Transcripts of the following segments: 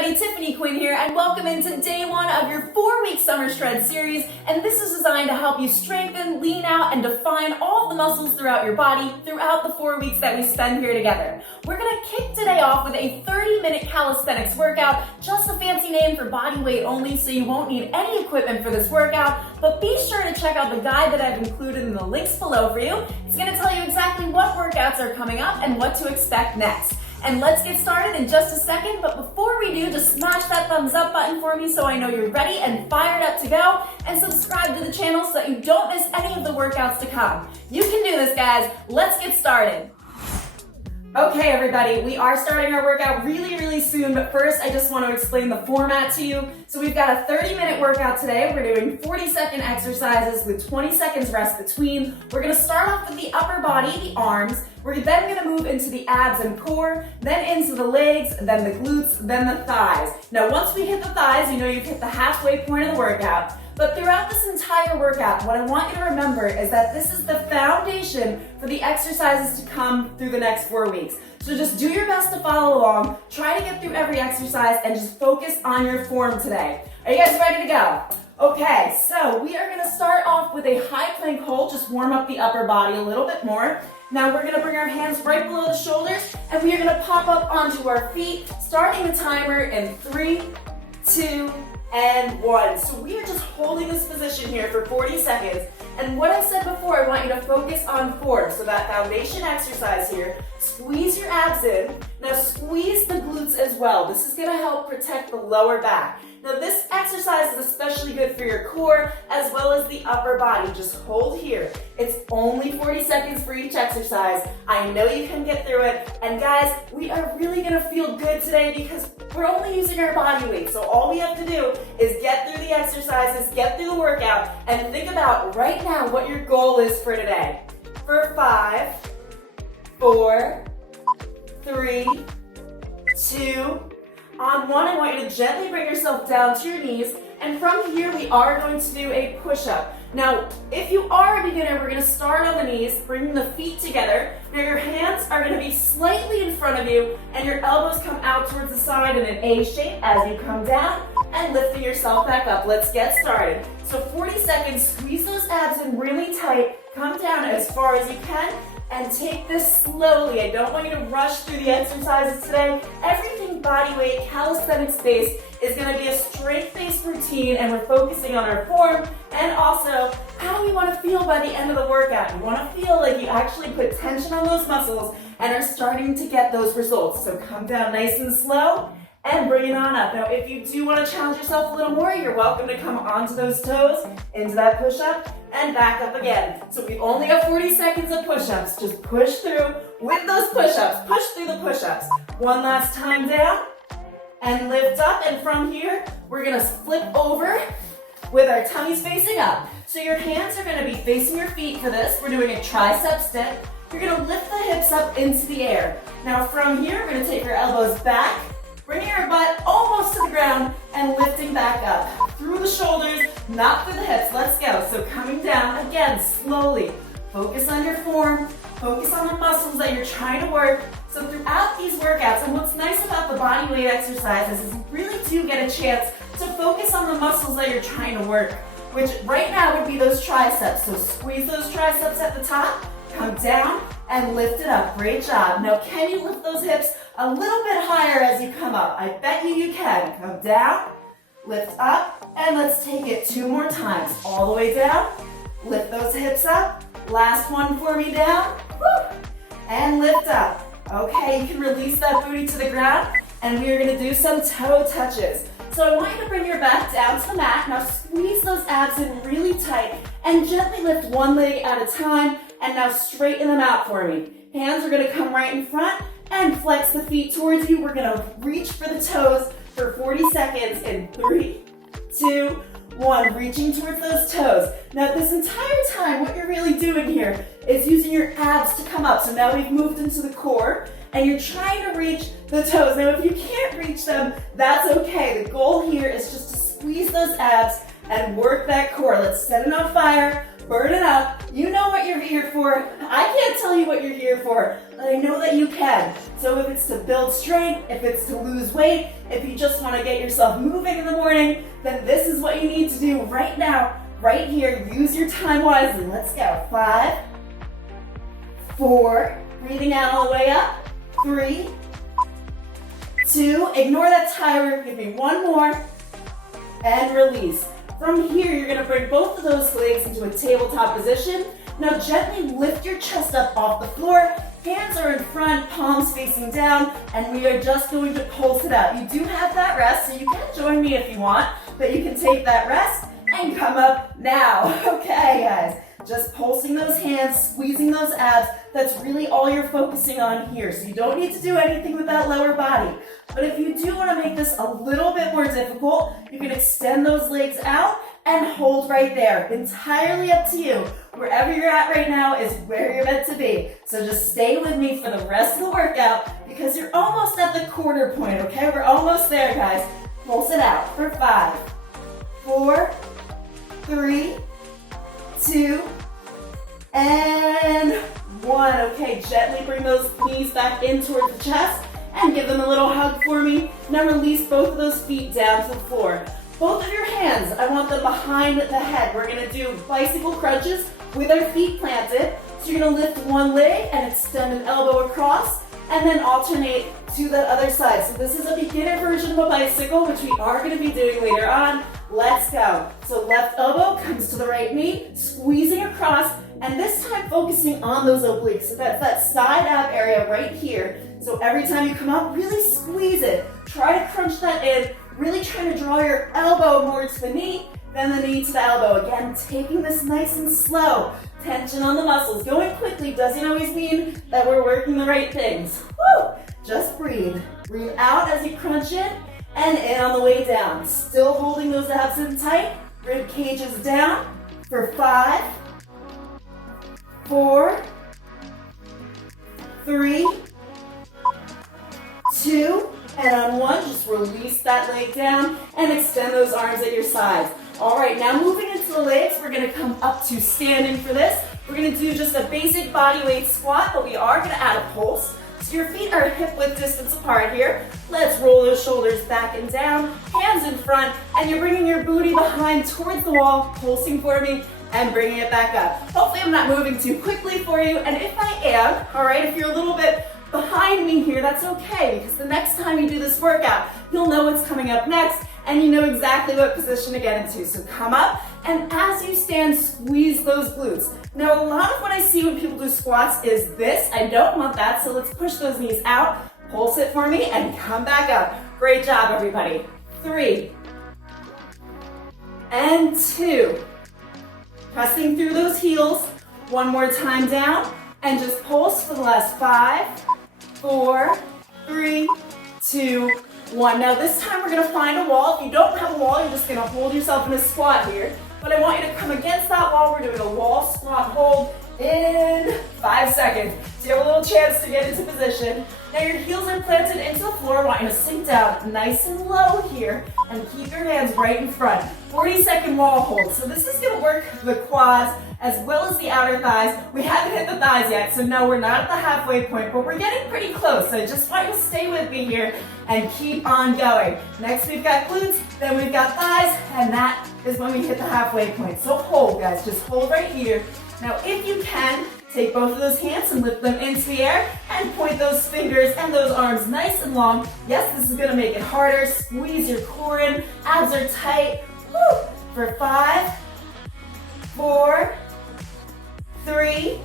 everybody, Tiffany Quinn here, and welcome into day one of your 4-week Summer Shred series. And this is designed to help you strengthen, lean out, and define all the muscles throughout your body throughout the 4 weeks that we spend here together. We're gonna kick today off with a 30-minute calisthenics workout, just a fancy name for body weight only, so you won't need any equipment for this workout. But be sure to check out the guide that I've included in the links below for you. It's gonna tell you exactly what workouts are coming up and what to expect next. And let's get started in just a second, but before we do, just smash that thumbs up button for me so I know you're ready and fired up to go, and subscribe to the channel so that you don't miss any of the workouts to come. You can do this, guys. Let's get started. Okay, everybody, we are starting our workout really soon, but first I just want to explain the format to you. So we've got a 30-minute workout today. We're doing 40-second exercises with 20 seconds rest between. We're going to start off with the upper body, the arms. We're then going to move into the abs and core, then into the legs, then the glutes, then the thighs. Now, once we hit the thighs, you know you've hit the halfway point of the workout. But throughout this entire workout, what I want you to remember is that this is the foundation for the exercises to come through the next 4 weeks. So just do your best to follow along, try to get through every exercise, and just focus on your form today. Are you guys ready to go? Okay, so we are gonna start off with a high plank hold, just warm up the upper body a little bit more. Now we're gonna bring our hands right below the shoulders, and we are gonna pop up onto our feet, starting the timer in 3, 2, and 1. So we are just holding this position here for 40 seconds. And what I said before, I want you to focus on form. So that foundation exercise here, squeeze your abs in. Now squeeze the glutes as well. This is gonna help protect the lower back. Now this exercise is especially good for your core as well as the upper body. Just hold here. It's only 40 seconds for each exercise. I know you can get through it. And guys, we are really gonna feel good today because we're only using our body weight. So all we have to do is get through the exercises, get through the workout, and think about right now what your goal is for today. For 5, 4, 3, 2, on 1, I want you to gently bring yourself down to your knees, and from here we are going to do a push-up. Now, if you are a beginner, we're going to start on the knees, bringing the feet together. Now your hands are going to be slightly in front of you, and your elbows come out towards the side in an A shape as you come down, and lifting yourself back up. Let's get started. So 40 seconds, squeeze those abs in really tight, come down as far as you can, and take this slowly. I don't want you to rush through the exercises today. Everything body weight, calisthenics based is gonna be a strength-based routine, and we're focusing on our form and also how we wanna feel by the end of the workout. You wanna feel like you actually put tension on those muscles and are starting to get those results. So come down nice and slow and bring it on up. Now, if you do want to challenge yourself a little more, you're welcome to come onto those toes, into that push-up, and back up again. So we only have 40 seconds of push-ups. Just push through with those push-ups. Push through the push-ups. One last time down, and lift up. And from here, we're gonna flip over with our tummies facing up. So your hands are gonna be facing your feet for this. We're doing a tricep step. You're gonna lift the hips up into the air. Now from here, we're gonna take our elbows back, bringing your butt almost to the ground and lifting back up. Through the shoulders, not through the hips. Let's go. So coming down, again, slowly. Focus on your form. Focus on the muscles that you're trying to work. So throughout these workouts, and what's nice about the body weight exercises is you really do get a chance to focus on the muscles that you're trying to work, which right now would be those triceps. So squeeze those triceps at the top, come down, and lift it up. Great job. Now, can you lift those hips a little bit higher as you come up? I bet you can. Come down, lift up, and let's take it 2 more times. All the way down, lift those hips up. Last one for me down, woo, and lift up. Okay, you can release that booty to the ground, and we are gonna do some toe touches. So I want you to bring your back down to the mat. Now squeeze those abs in really tight, and gently lift one leg at a time, and now straighten them out for me. Hands are gonna come right in front, and flex the feet towards you. We're gonna reach for the toes for 40 seconds in 3, 2, 1. Reaching towards those toes. Now this entire time, what you're really doing here is using your abs to come up. So now we've moved into the core, and you're trying to reach the toes. Now if you can't reach them, that's okay. The goal here is just to squeeze those abs and work that core. Let's set it on fire. burn it up. You know what you're here for. I can't tell you what you're here for, but I know that you can. So if it's to build strength, if it's to lose weight, if you just want to get yourself moving in the morning, then this is what you need to do right now, right here. Use your time wisely. Let's go. 5, 4, breathing out all the way up. 3, 2, ignore that timer. Give me one more, and release. From here, you're gonna bring both of those legs into a tabletop position. Now gently lift your chest up off the floor. Hands are in front, palms facing down, and we are just going to pulse it out. You do have that rest, so you can join me if you want, but you can take that rest and come up now. Okay, guys. Just pulsing those hands, squeezing those abs. That's really all you're focusing on here. So you don't need to do anything with that lower body. But if you do want to make this a little bit more difficult, you can extend those legs out and hold right there. Entirely up to you. Wherever you're at right now is where you're meant to be. So just stay with me for the rest of the workout because you're almost at the quarter point, okay? We're almost there, guys. Pulse it out for 5, 4, 3, 2, and 1. Okay, gently bring those knees back in towards the chest and give them a little hug for me. Now release both of those feet down to the floor. Both of your hands, I want them behind the head. We're gonna do bicycle crunches with our feet planted. So you're gonna lift one leg and extend an elbow across and then alternate to the other side. So this is a beginner version of a bicycle, which we are gonna be doing later on. Let's go. So left elbow comes to the right knee, squeezing across, and this time focusing on those obliques. So that's that side ab area right here. So every time you come up, really squeeze it. Try to crunch that in, really trying to draw your elbow more to the knee, then the knee to the elbow. Again, taking this nice and slow. Tension on the muscles. Going quickly doesn't always mean that we're working the right things. Woo! Just breathe. Breathe out as you crunch in, and in on the way down. Still holding those abs in tight. Rib cages down for 5, 4, 3, 2, and on 1, just release that leg down and extend those arms at your sides. All right, now moving into the legs, we're gonna come up to standing for this. We're gonna do just a basic body weight squat, but we are gonna add a pulse. So your feet are hip width distance apart here. Let's roll those shoulders back and down, hands in front, and you're bringing your booty behind towards the wall, pulsing for me, and bringing it back up. Hopefully I'm not moving too quickly for you, and if I am, all right, if you're a little bit behind me here, that's okay, because the next time you do this workout, you'll know what's coming up next, and you know exactly what position to get into. So come up, and as you stand, squeeze those glutes. Now, a lot of what I see when people do squats is this. I don't want that, so let's push those knees out, pulse it for me, and come back up. Great job, everybody. 3, and 2. Pressing through those heels. One more time down, and just pulse for the last 5, 4, 3, 2, 1. Now this time we're gonna find a wall. If you don't have a wall, you're just gonna hold yourself in a squat here. But I want you to come against that wall. We're doing a wall squat hold in 5 seconds. So you have a little chance to get into position. Now your heels are planted into the floor. I want you to sink down nice and low here and keep your hands right in front. 40-second wall hold. So this is gonna work the quads as well as the outer thighs. We haven't hit the thighs yet, so no, we're not at the halfway point, but we're getting pretty close. So I just want you to stay with me here and keep on going. Next we've got glutes, then we've got thighs, and that is when we hit the halfway point. So hold, guys, just hold right here. Now if you can, take both of those hands and lift them into the air and point those fingers and those arms nice and long. Yes, this is gonna make it harder. Squeeze your core in, abs are tight. Woo! For 5, 4, 3,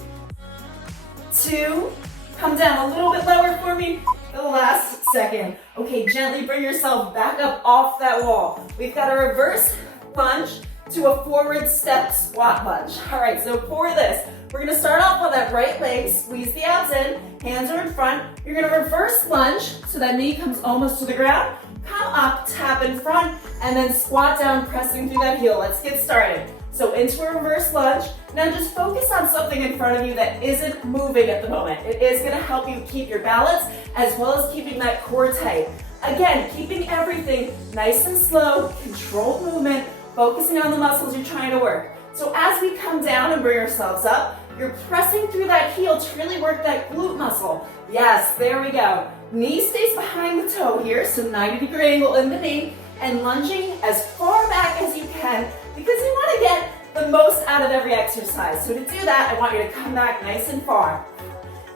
2, come down a little bit lower for me for the last second. Okay, gently bring yourself back up off that wall. We've got a reverse lunge to a forward step squat lunge. All right, so for this, we're gonna start off on that right leg, squeeze the abs in, hands are in front. You're gonna reverse lunge so that knee comes almost to the ground. Come up, tap in front, and then squat down, pressing through that heel. Let's get started. So into a reverse lunge. Now just focus on something in front of you that isn't moving at the moment. It is gonna help you keep your balance as well as keeping that core tight. Again, keeping everything nice and slow, controlled movement, focusing on the muscles you're trying to work. So as we come down and bring ourselves up, you're pressing through that heel to really work that glute muscle. Yes, there we go. Knee stays behind the toe here, so 90-degree angle in the knee, and lunging as far back as you can because you want to get the most out of every exercise. So to do that, I want you to come back nice and far.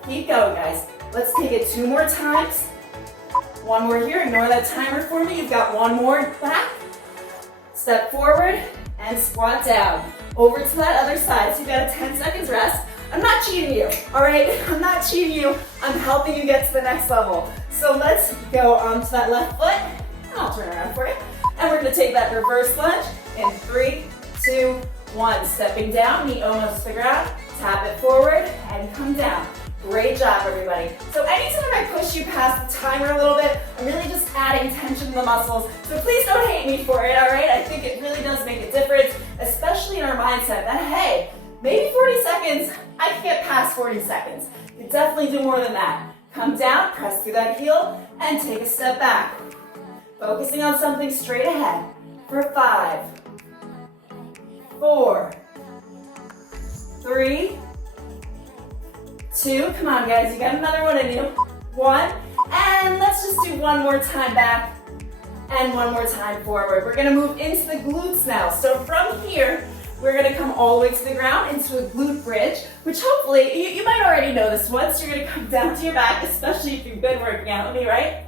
Keep going, guys. Let's take it 2 more times. 1 more here. Ignore that timer for me. You've got 1 more back. Step forward and squat down. Over to that other side. So you've got a 10 seconds rest. I'm not cheating you, all right? I'm not cheating you. I'm helping you get to the next level. So let's go onto that left foot. I'll turn around for you. And we're gonna take that reverse lunge in 3, 2, 1. Stepping down, knee almost to the ground. Tap it forward and come down. Great job, everybody. So anytime I push you past the timer a little bit, I'm really just adding tension to the muscles. So please don't hate me for it, all right? I think it really does make a difference, especially in our mindset that, hey, maybe 40 seconds, I can get past 40 seconds. You definitely do more than that. Come down, press through that heel, and take a step back. Focusing on something straight ahead for 5, 4, 3, 2, come on guys, you got another one in you. 1, and let's just do 1 more time back and 1 more time forward. We're gonna move into the glutes now. So from here, we're gonna come all the way to the ground into a glute bridge, which hopefully, you might already know this one, so you're gonna come down to your back, especially if you've been working out with me, right?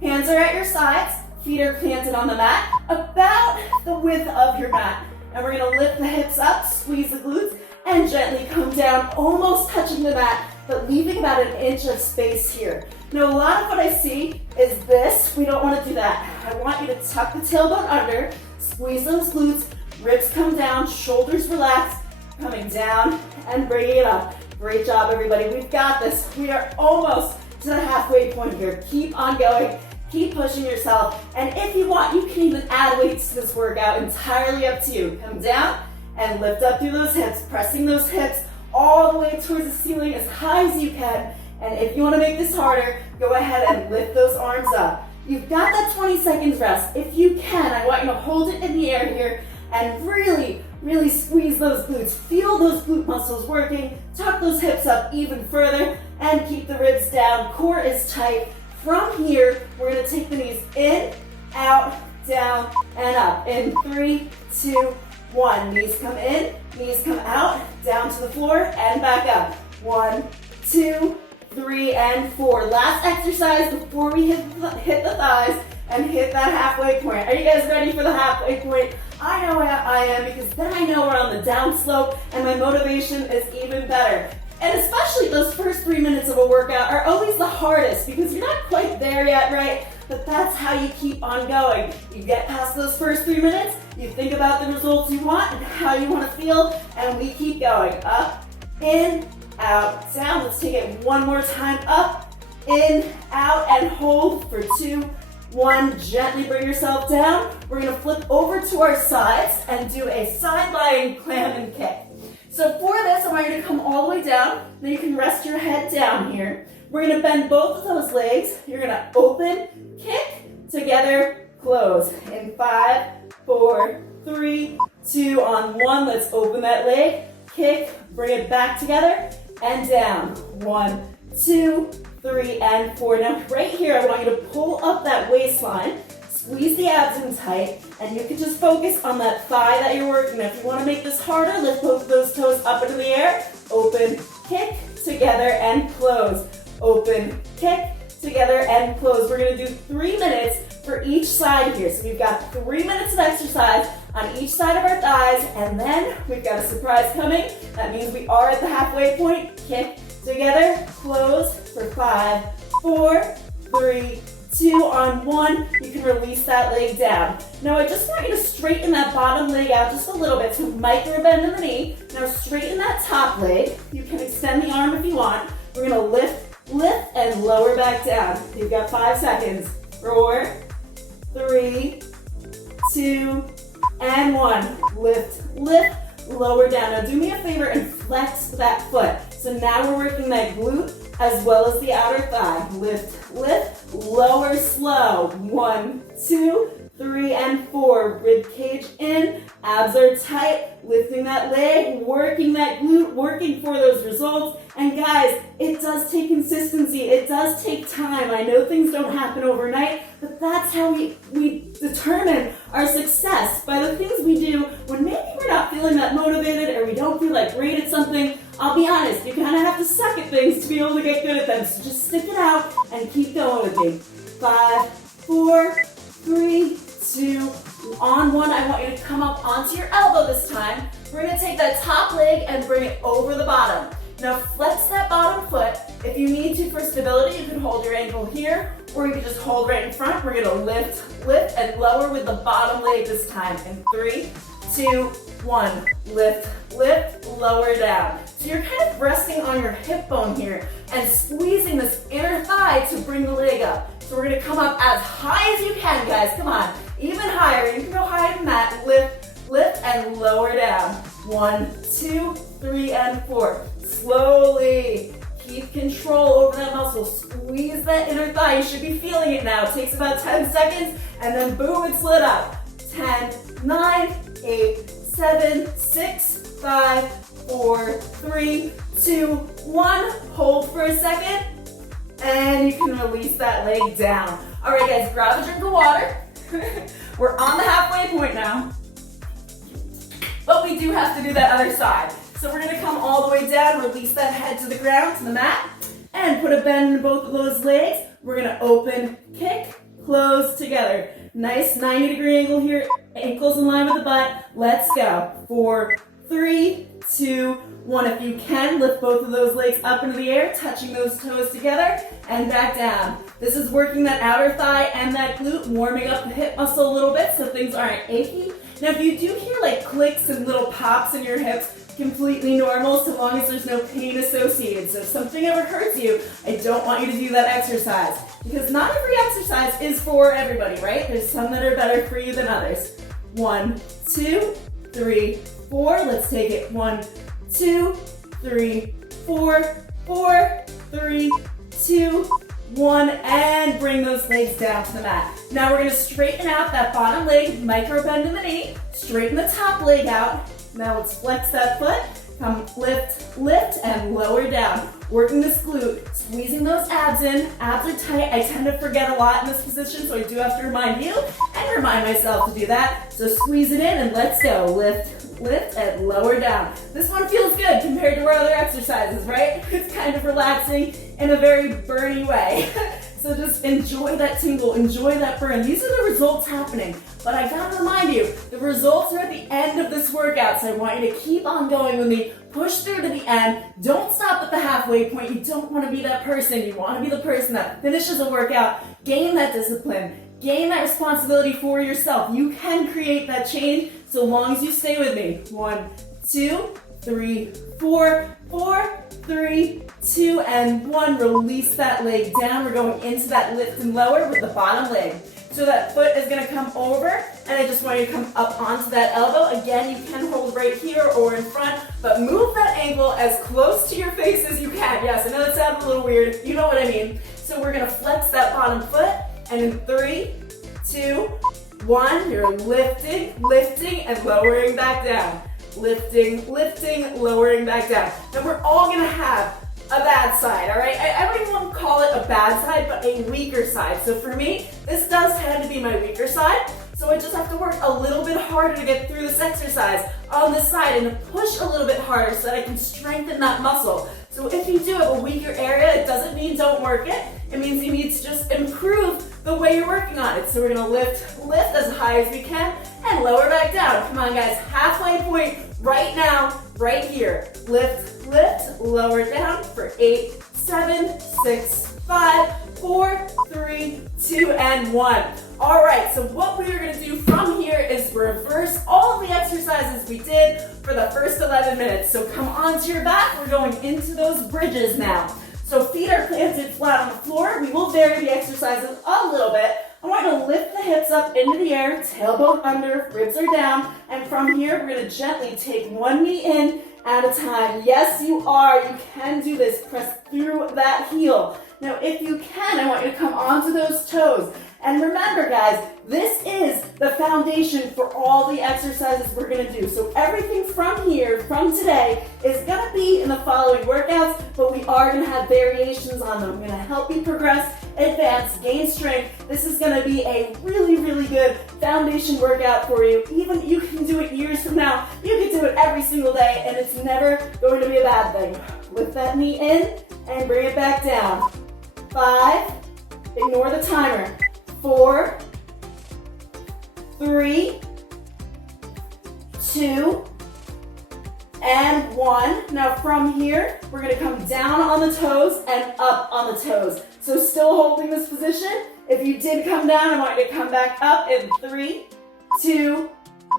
Hands are at your sides, feet are planted on the mat, about the width of your mat. And we're gonna lift the hips up, squeeze the glutes, and gently come down, almost touching the mat, but leaving about 1 inch of space here. Now, a lot of what I see is this. We don't want to do that. I want you to tuck the tailbone under, squeeze those glutes, ribs come down, shoulders relax, coming down and bringing it up. Great job, everybody. We've got this. We are almost to the halfway point here. Keep on going. Keep pushing yourself. And if you want, you can even add weights to this workout. Entirely up to you. Come down and lift up through those hips, pressing those hips all the way towards the ceiling as high as you can. And if you want to make this harder, go ahead and lift those arms up. You've got that 20 seconds rest. If you can, I want you to hold it in the air here and really, really squeeze those glutes. Feel those glute muscles working. Tuck those hips up even further and keep the ribs down. Core is tight. From here, we're going to take the knees in, out, down, and up. In 3, 2, 1. Knees come in, knees come out, down to the floor, and back up. 1, 2, 3, and 4. Last exercise before we hit the thighs and hit that halfway point. Are you guys ready for the halfway point? I know I am, because then I know we're on the down slope and my motivation is even better. And especially those first 3 minutes of a workout are always the hardest because you're not quite there yet, right? But that's how you keep on going. You get past those first 3 minutes, you think about the results you want and how you want to feel, and we keep going. Up, in, out, down. Let's take it 1 more time. Up, in, out, and hold for 2, 1. Gently bring yourself down. We're going to flip over to our sides and do a side lying clam and kick. So for this, I want you to come all the way down. Then you can rest your head down here. We're going to bend both of those legs. You're going to open, kick, together, close. In 5, 4, 3, 2, on 1. Let's open that leg, kick, bring it back together, and down. 1, 2, 3, and 4. Now right here, I want you to pull up that waistline, squeeze the abs in tight, and you can just focus on that thigh that you're working. If you want to make this harder, lift both of those toes up into the air, open, kick, together, and close. Open, kick, together, and close. We're going to do 3 minutes for each side here. So we've got 3 minutes of exercise on each side of our thighs, and then we've got a surprise coming. That means we are at the halfway point. Kick, together, close for 5, 4, 3, 2, on 1. You can release that leg down. Now I just want you to straighten that bottom leg out just a little bit. So micro bend in the knee. Now straighten that top leg. You can extend the arm if you want. We're going to lift, and lower back down. You've got 5 seconds. 4, 3, 2, and 1. Lift, lower down. Now do me a favor and flex that foot. So now we're working that glute as well as the outer thigh. Lift, lower, slow. 1, 2, 3 and 4. Rib cage in, abs are tight, lifting that leg, working that glute, working for those results. And guys, it does take consistency. It does take time. I know things don't happen overnight, but that's how we determine our success, by the things we do when maybe we're not feeling that motivated or we don't feel like great at something. I'll be honest, you kind of have to suck at things to be able to get good at them. So just stick it out and keep going with me. 5, 4, 3, 2, on 1. I want you to come up onto your elbow this time. We're going to take that top leg and bring it over the bottom. Now flex that bottom foot. If you need to for stability, you can hold your ankle here, or you can just hold right in front. We're going to lift, and lower with the bottom leg this time. In 3, 2, 1. Lift, lower down. So you're kind of resting on your hip bone here and squeezing this inner thigh to bring the leg up. So we're going to come up as high as you can, guys. Come on. Even higher. You can go higher than that. Lift, and lower down. 1, 2, 3, and 4. Slowly. Keep control over that muscle. Squeeze that inner thigh. You should be feeling it now. It takes about 10 seconds, and then boom, it's lit up. 10, 9, 8, 7, 6, 5, 4, 3, 2, 1. Hold for a second, and you can release that leg down. All right, guys, grab a drink of water. We're on the halfway point now, but we do have to do that other side. So we're gonna come all the way down, release that head to the ground, to the mat, and put a bend in both of those legs. We're gonna open, kick, close together. Nice 90-degree angle here, ankles in line with the butt. Let's go. 4, 3, 2, 1. If you can, lift both of those legs up into the air, touching those toes together, and back down. This is working that outer thigh and that glute, warming up the hip muscle a little bit so things aren't achy. Now, if you do hear like clicks and little pops in your hips, completely normal so long as there's no pain associated. So if something ever hurts you, I don't want you to do that exercise, because not every exercise is for everybody, right? There's some that are better for you than others. 1, 2, 3, 4. Let's take it. 1, 2, 3, 4, 4, 3, 2, 1, and bring those legs down to the mat. Now we're going to straighten out that bottom leg, micro bend in the knee, straighten the top leg out. Now let's flex that foot, come lift, and lower down. Working this glute, squeezing those abs in. Abs are tight. I tend to forget a lot in this position, so I do have to remind you and remind myself to do that. So squeeze it in and let's go. Lift, and lower down. This one feels good compared to our other exercises, right? It's kind of relaxing in a very burny way. So just enjoy that tingle, enjoy that burn. These are the results happening. But I gotta remind you, the results are at the end of this workout, so I want you to keep on going with me. Push through to the end. Don't stop at the halfway point. You don't want to be that person. You want to be the person that finishes a workout, gain that discipline, gain that responsibility for yourself. You can create that change so long as you stay with me. 1, 2, 3, 4, 4, 3, 2, and 1. Release that leg down. We're going into that lift and lower with the bottom leg. So that foot is going to come over, and I just want you to come up onto that elbow. Again, you can hold right here or in front, but move that ankle as close to your face as you can. Yes, I know that sounds a little weird. You know what I mean. So we're going to flex that bottom foot, and in 3, 2, 1, you're lifting, and lowering back down. Lifting, lowering back down. Now we're all going to have a bad side, all right? I don't even want to call it a bad side, but a weaker side. So for me, this does tend to be my weaker side. So I just have to work a little bit harder to get through this exercise on this side and to push a little bit harder so that I can strengthen that muscle. So if you do have a weaker area, it doesn't mean don't work it. It means you need to just improve the way you're working on it. So we're gonna lift as high as we can and lower back down. Come on guys, halfway point right now, right here. Lift, lower down for 8, 7, 6, 5, 4, 3, 2, and 1. All right, so what we are gonna do from here is reverse all of the exercises we did for the first 11 minutes. So come onto your back, we're going into those bridges now. So feet are planted flat on the floor. We will vary the exercises a little bit. I want you to lift the hips up into the air, tailbone under, ribs are down, and from here, we're gonna gently take one knee in at a time. Yes, you are. You can do this. Press through that heel. Now, if you can, I want you to come onto those toes. And remember, guys, this is the foundation for all the exercises we're gonna do. So everything from here, from today, is gonna be in the following workouts, but we are gonna have variations on them. I'm gonna help you progress, advance, gain strength. This is gonna be a really, really good foundation workout for you. Even you can do it years from now. You can do it every single day, and it's never going to be a bad thing. Lift that knee in and bring it back down. 5, ignore the timer. 4, 3, 2, and 1. Now from here, we're gonna come down on the toes and up on the toes. So still holding this position. If you did come down, I want you to come back up in 3, 2,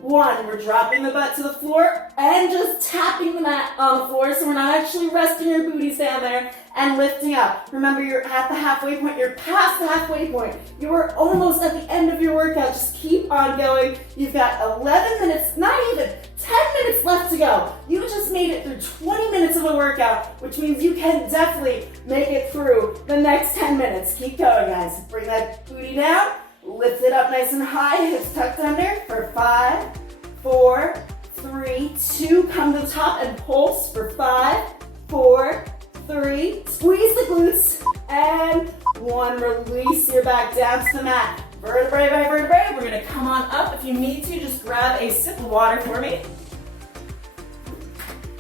1. We're dropping the butt to the floor and just tapping the mat on the floor, so we're not actually resting your booties down there and lifting up. Remember, you're at the halfway point. You're past the halfway point. You are almost at the end of your workout. Just keep on going. You've got 11 minutes, not even 10 minutes left to go. You just made it through 20 minutes of a workout, which means you can definitely make it through the next 10 minutes. Keep going, guys. Bring that booty down. Lift it up nice and high, hips tucked under for 5, 4, 3, 2. Come to the top and pulse for 5, 4, 3. Squeeze the glutes, and 1. Release your back down to the mat. Vertebrae by vertebrae. We're gonna come on up. If you need to, just grab a sip of water for me.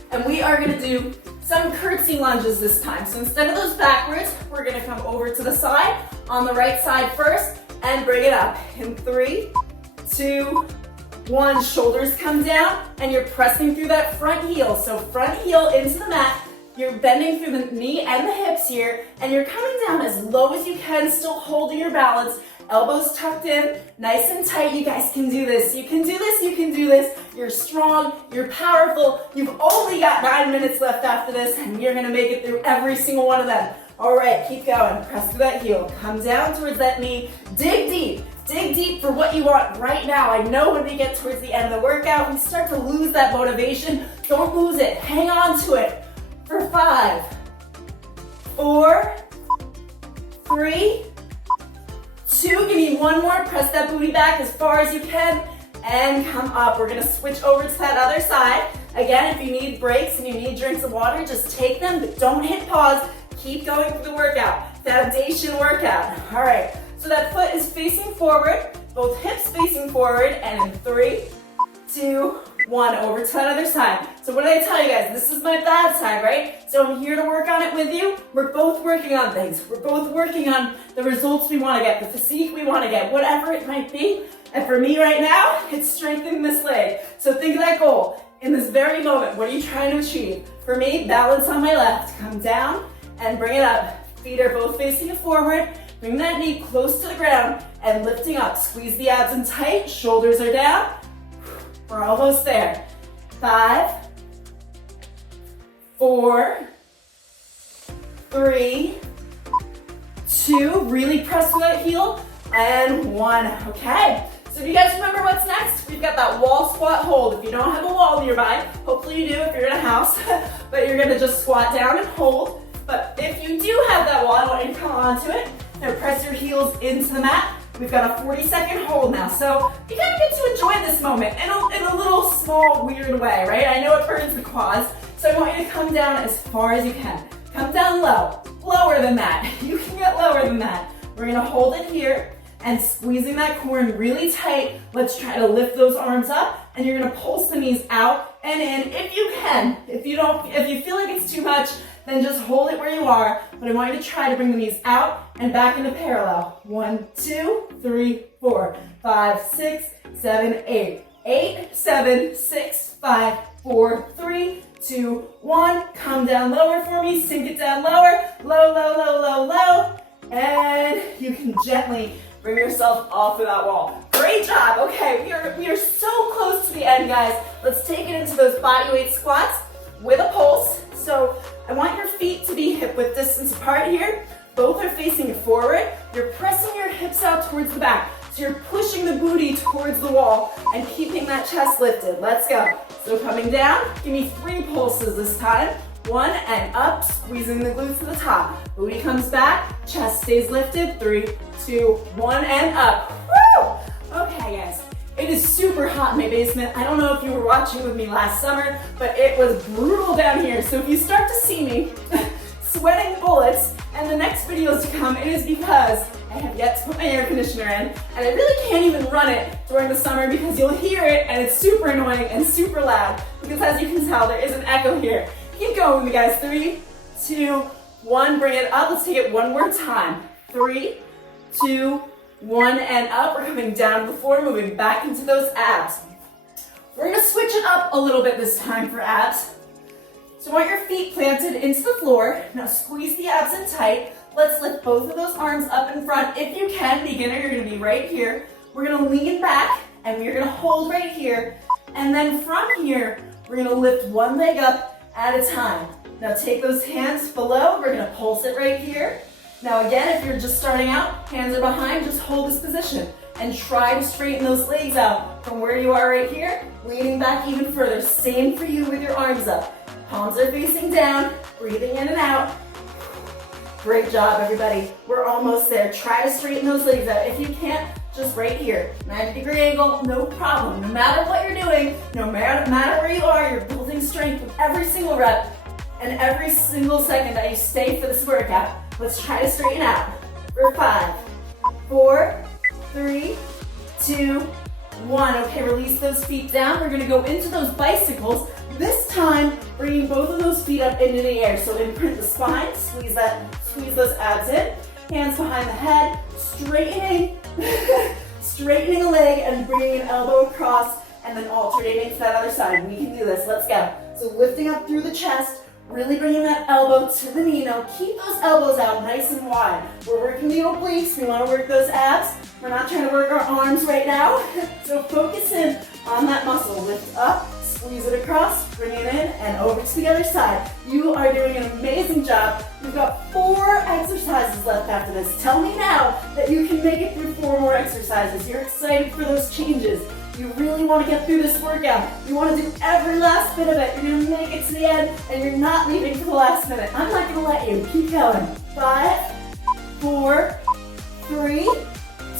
And we are gonna do some curtsy lunges this time. So instead of those backwards, we're gonna come over to the side, on the right side first, and bring it up in 3, 2, 1. Shoulders come down, and you're pressing through that front heel. So front heel into the mat. You're bending through the knee and the hips here, and you're coming down as low as you can, still holding your balance. Elbows tucked in, nice and tight. You guys can do this. You can do this. You can do this. You're strong. You're powerful. You've only got 9 minutes left after this, and you're gonna make it through every single one of them. All right, keep going. Press through that heel. Come down towards that knee. Dig deep. Dig deep for what you want right now. I know when we get towards the end of the workout, we start to lose that motivation. Don't lose it. Hang on to it. For 5, 4, 3, 2. Give me 1 more. Press that booty back as far as you can and come up. We're gonna switch over to that other side. Again, if you need breaks and you need drinks of water, just take them, but don't hit pause. Keep going through the workout. Foundation workout. All right, so that foot is facing forward, both hips facing forward, and in 3, 2, 1, over to that other side. So what did I tell you guys? This is my bad side, right? So I'm here to work on it with you. We're both working on things. We're both working on the results we want to get, the physique we want to get, whatever it might be. And for me right now, it's strengthening this leg. So think of that goal. In this very moment, what are you trying to achieve? For me, balance on my left. Come down and bring it up. Feet are both facing you forward. Bring that knee close to the ground and lifting up. Squeeze the abs in tight. Shoulders are down. We're almost there. 5, 4, 3, 2. Really press through that heel. And 1. Okay. So if you guys remember what's next, we've got that wall squat hold. If you don't have a wall nearby, hopefully you do if you're in a house, but you're gonna just squat down and hold. But if you do have that wall, I want you to come onto it and press your heels into the mat. We've got a 40-second hold now. So you kind of get to enjoy this moment in a little small, weird way, right? I know it burns the quads, so I want you to come down as far as you can. Come down low, lower than that. You can get lower than that. We're gonna hold it here and squeezing that core in really tight. Let's try to lift those arms up, and you're gonna pulse the knees out and in if you can. If you feel like it's too much, then just hold it where you are. But I want you to try to bring the knees out and back into parallel. 1, 2, 3, 4, 5, 6, 7, 8. 8, 7, 6, 5, 4, 3, 2, 1. Come down lower for me. Sink it down lower. Low, low, low, low, low. And you can gently bring yourself off of that wall. Great job. Okay, we are so close to the end, guys. Let's take it into those bodyweight squats with a pulse. So I want your feet to be hip width distance apart here. Both are facing forward. You're pressing your hips out towards the back. So you're pushing the booty towards the wall and keeping that chest lifted. Let's go. So coming down, give me 3 pulses this time. 1 and up, squeezing the glutes to the top. Booty comes back, chest stays lifted. 3, 2, 1 and up. Woo! Okay, guys. is super hot in my basement. I don't know if you were watching with me last summer, but it was brutal down here. So if you start to see me sweating bullets and the next videos to come, it is because I have yet to put my air conditioner in, and I really can't even run it during the summer because you'll hear it and it's super annoying and super loud because as you can tell, there is an echo here. Keep going with me, guys. 3, 2, 1, bring it up. Let's take it one more time. 3, 2, 1, and up. We're coming down to the floor, moving back into those abs. We're gonna switch it up a little bit this time for abs. So I want your feet planted into the floor. Now squeeze the abs in tight. Let's lift both of those arms up in front. If you can, beginner, you're gonna be right here. We're gonna lean back and we're gonna hold right here. And then from here, we're gonna lift one leg up at a time. Now take those hands below. We're gonna pulse it right here. Now again, if you're just starting out, hands are behind, just hold this position and try to straighten those legs out from where you are right here, leaning back even further. Same for you with your arms up. Palms are facing down, breathing in and out. Great job, everybody. We're almost there. Try to straighten those legs out. If you can't, just right here. 90-degree angle, no problem. No matter what you're doing, no matter where you are, you're building strength with every single rep and every single second that you stay for this workout. Let's try to straighten out. For 5, 4, 3, 2, 1. Okay, release those feet down. We're gonna go into those bicycles. This time, bringing both of those feet up into the air. So imprint the spine, squeeze those abs in. Hands behind the head, straightening a leg and bringing an elbow across and then alternating to that other side. We can do this, let's go. So lifting up through the chest, really bringing that elbow to the knee. Now keep those elbows out nice and wide. We're working the obliques, we wanna work those abs. We're not trying to work our arms right now. So focus in on that muscle. Lift up, squeeze it across, bring it in, and over to the other side. You are doing an amazing job. We've got 4 exercises left after this. Tell me now that you can make it through 4 more exercises. You're excited for those changes. You really want to get through this workout. You want to do every last bit of it. You're going to make it to the end, and you're not leaving for the last minute. I'm not going to let you. Keep going. 5, 4, 3,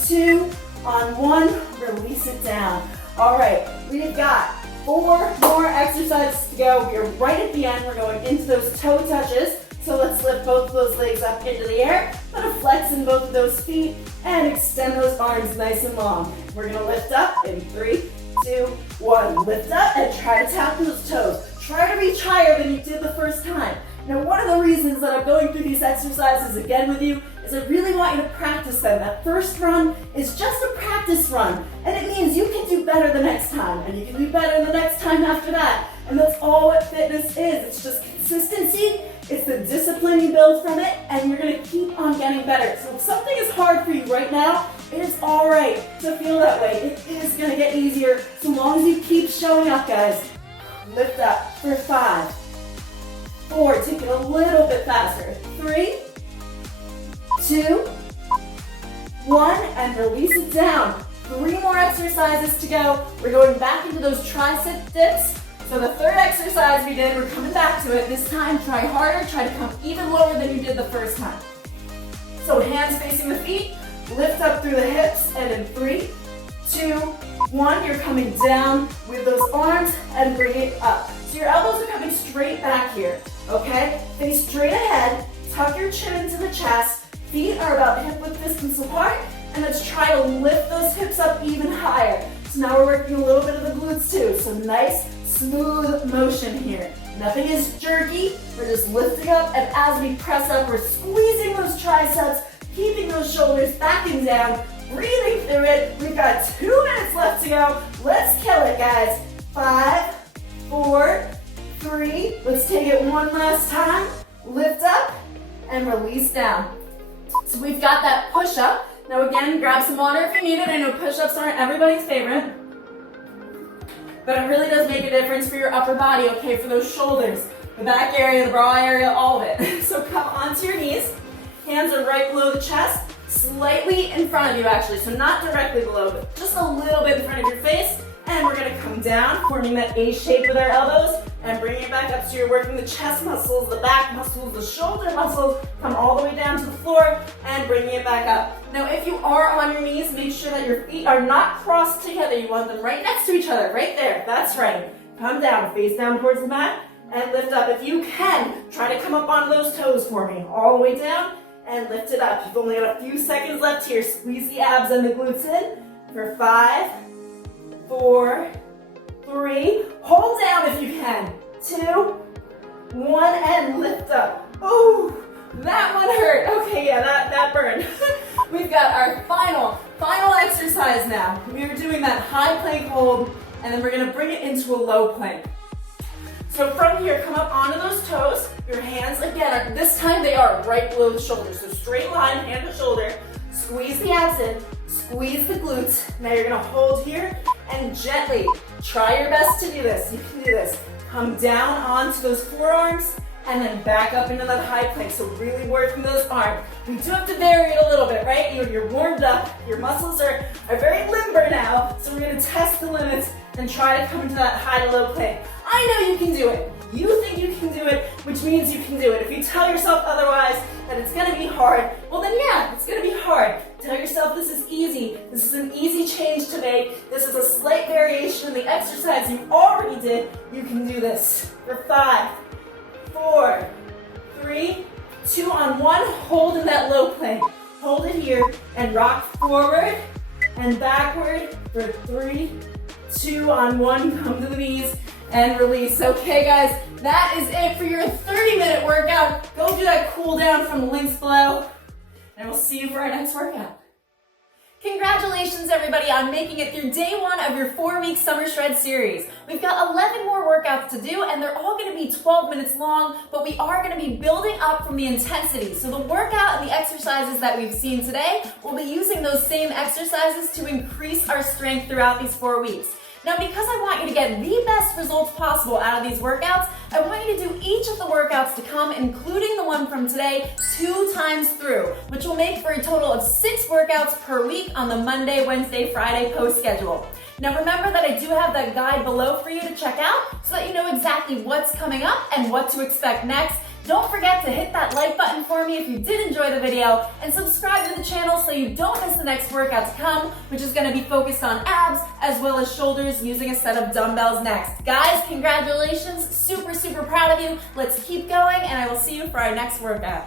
2, on 1. Release it down. All right, we've got 4 more exercises to go. We are right at the end. We're going into those toe touches. So let's lift both of those legs up into the air, put a flex in both of those feet, and extend those arms nice and long. We're gonna lift up in 3, 2, 1. Lift up and try to tap those toes. Try to reach higher than you did the first time. Now, one of the reasons that I'm going through these exercises again with you is I really want you to practice them. That first run is just a practice run, and it means you can do better the next time, and you can do better the next time after that. And that's all what fitness is. It's just consistency. It's the discipline you build from it, and you're gonna keep on getting better. So if something is hard for you right now, it is all right to feel that way. It is gonna get easier so long as you keep showing up, guys. Lift up for 5, 4, take it a little bit faster. 3, 2, 1, and release it down. 3 more exercises to go. We're going back into those tricep dips. So the third exercise we did, we're coming back to it. This time, try harder, try to come even lower than you did the first time. So hands facing the feet, lift up through the hips, and in 3, 2, 1, you're coming down with those arms and bring it up. So your elbows are coming straight back here, okay? Face straight ahead, tuck your chin into the chest, feet are about hip-width distance apart, and let's try to lift those hips up even higher. So now we're working a little bit of the glutes too, so nice, smooth motion here. Nothing is jerky, we're just lifting up, and as we press up, we're squeezing those triceps, keeping those shoulders back and down, breathing through it. We've got 2 minutes left to go. Let's kill it, guys. 5, 4, 3, let's take it one last time. Lift up and release down. So we've got that push-up. Now again, grab some water if you need it. I know push-ups aren't everybody's favorite, but it really does make a difference for your upper body, okay, for those shoulders, the back area, the bra area, all of it. So come onto your knees. Hands are right below the chest, slightly in front of you actually, so not directly below, but just a little bit in front of your face, And we're gonna come down, forming that A shape with our elbows, and bring it back up so you're working the chest muscles, the back muscles, the shoulder muscles. Come all the way down to the floor and bringing it back up. Now, if you are on your knees, make sure that your feet are not crossed together. You want them right next to each other, right there. That's right. Come down, face down towards the mat, and lift up. If you can, try to come up on those toes for me. All the way down, and lift it up. You've only got a few seconds left here. Squeeze the abs and the glutes in for 5, 4, 3. Hold down if you can. 2, 1, and lift up. Ooh, that one hurt. Okay, yeah, that burned. We've got our final exercise now. We are doing that high plank hold, and then we're gonna bring it into a low plank. So from here, come up onto those toes. Your hands, again, this time they are right below the shoulders. So straight line, hand to shoulder. Squeeze the abs in, squeeze the glutes. Now you're gonna hold here and gently try your best to do this. You can do this. Come down onto those forearms and then back up into that high plank. So really working those arms. We do have to vary it a little bit, right? You're warmed up, your muscles are very limber now. So we're gonna test the limits and try to come into that high to low plank. I know you can do it. You think you can do it, which means you can do it. If you tell yourself otherwise, that it's gonna be hard, well then yeah, it's gonna be hard. Tell yourself this is easy. This is an easy change to make. This is a slight variation in the exercise you already did. You can do this. For 5, 4, 3, 2 on 1. Hold in that low plank. Hold it here and rock forward and backward for 3, 2 on 1. Come to the knees and release. Okay guys, that is it for your 30-minute workout. Go do that cool down from the links below, and we'll see you for our next workout. Congratulations everybody on making it through day 1 of your 4-week Summer Shred series. We've got 11 more workouts to do, and they're all gonna be 12 minutes long, but we are gonna be building up from the intensity. So the workout and the exercises that we've seen today, we'll be using those same exercises to increase our strength throughout these 4 weeks. Now, because I want you to get the best results possible out of these workouts, I want you to do each of the workouts to come, including the one from today, 2 times through, which will make for a total of 6 workouts per week on the Monday, Wednesday, Friday post schedule. Now remember that I do have that guide below for you to check out so that you know exactly what's coming up and what to expect next. Don't forget to hit that like button for me if you did enjoy the video, and subscribe to the channel so you don't miss the next workout to come, which is going to be focused on abs as well as shoulders using a set of dumbbells next. Guys, congratulations. Super proud of you. Let's keep going, and I will see you for our next workout.